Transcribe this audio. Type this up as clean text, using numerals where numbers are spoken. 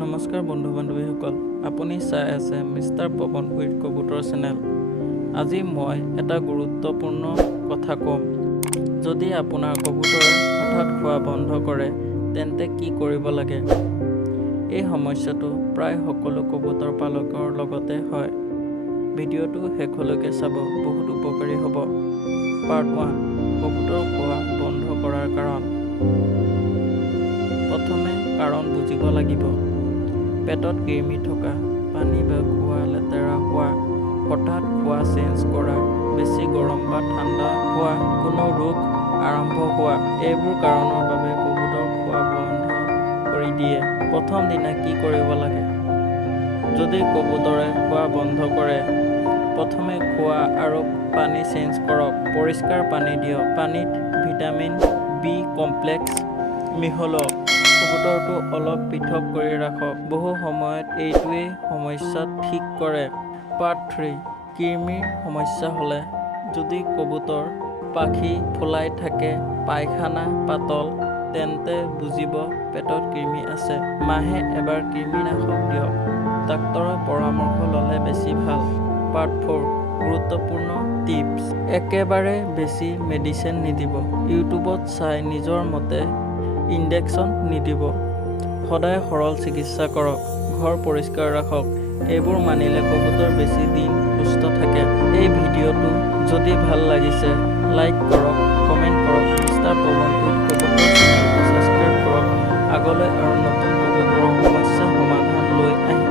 নমস্কাৰ বন্ধু বান্ধৱীসকল, আপুনি চাই আছে মিষ্টাৰ পৱন উইথ কবুতৰ চেনেল। আজি মই এটা গুৰুত্বপূৰ্ণ কথা ক'ম। যদি আপোনাৰ কবুতৰে হঠাৎ খোৱা বন্ধ কৰে তেন্তে কি কৰিব লাগে। এই সমস্যাটো প্ৰায় সকলো কবুতৰ পালকৰ লগতে হয়। ভিডিঅ'টো শেষলৈকে চাব, বহুত উপকাৰী হ'ব। পাৰ্ট 1, কবুতৰ খোৱা বন্ধ কৰাৰ কাৰণ। প্ৰথমে কাৰণ বুজিব লাগিব। পেটত কৃমি থকা, পানী বা খোৱা লেতেৰা হোৱা, হঠাৎ খোৱা চেঞ্জ কৰা, বেছি গৰম বা ঠাণ্ডা হোৱা, কোনো ৰোগ আৰম্ভ হোৱা, এইবোৰ কাৰণৰ বাবে কবুতৰ খোৱা বন্ধ কৰি দিয়ে। প্ৰথম দিনা কি কৰিব লাগে। যদি কবুতৰে খোৱা বন্ধ কৰে, প্ৰথমে খোৱা আৰু পানী চেঞ্জ কৰক। পৰিষ্কাৰ পানী দিয়ক। পানীত ভিটামিন বি কমপ্লেক্স মিহলাওক। কবুতৰটো অলপ পৃথক কৰি ৰাখক। বহু সময়ত এইটোৱেই সমস্যা ঠিক কৰে। পাৰ্ট 3, কৃমিৰ সমস্যা হ'লে। যদি কবুতৰ পাখি ফুলাই থাকে, পায়খানা পাতল, তেন্তে বুজিব পেটত কৃমি আছে। মাহে এবাৰ কৃমিনাশক দিয়ক। ডাক্তৰৰ পৰামৰ্শ ল'লে বেছি ভাল। পাৰ্ট 4, গুৰুত্বপূৰ্ণ টিপছ। একেবাৰে বেছি মেডিচিন নিদিব। ইউটিউবত চাই নিজৰ মতে ইনজেকশ্যন নিদিব। সদায় সৰল চিকিৎসা কৰক। ঘৰ পৰিষ্কাৰ ৰাখক। এইবোৰ মানিলে কবুতৰ বেছি দিন সুস্থ থাকে। এই ভিডিঅ'টো যদি ভাল লাগিছে লাইক কৰক, কমেণ্ট কৰক। মিষ্টাৰ পৱন উইথ কবুতৰ চেনেলটো ছাবস্ক্ৰাইব কৰক। আগলৈ আৰু নতুন কবুতৰৰ সমস্যা সমাধান লৈ আহিম।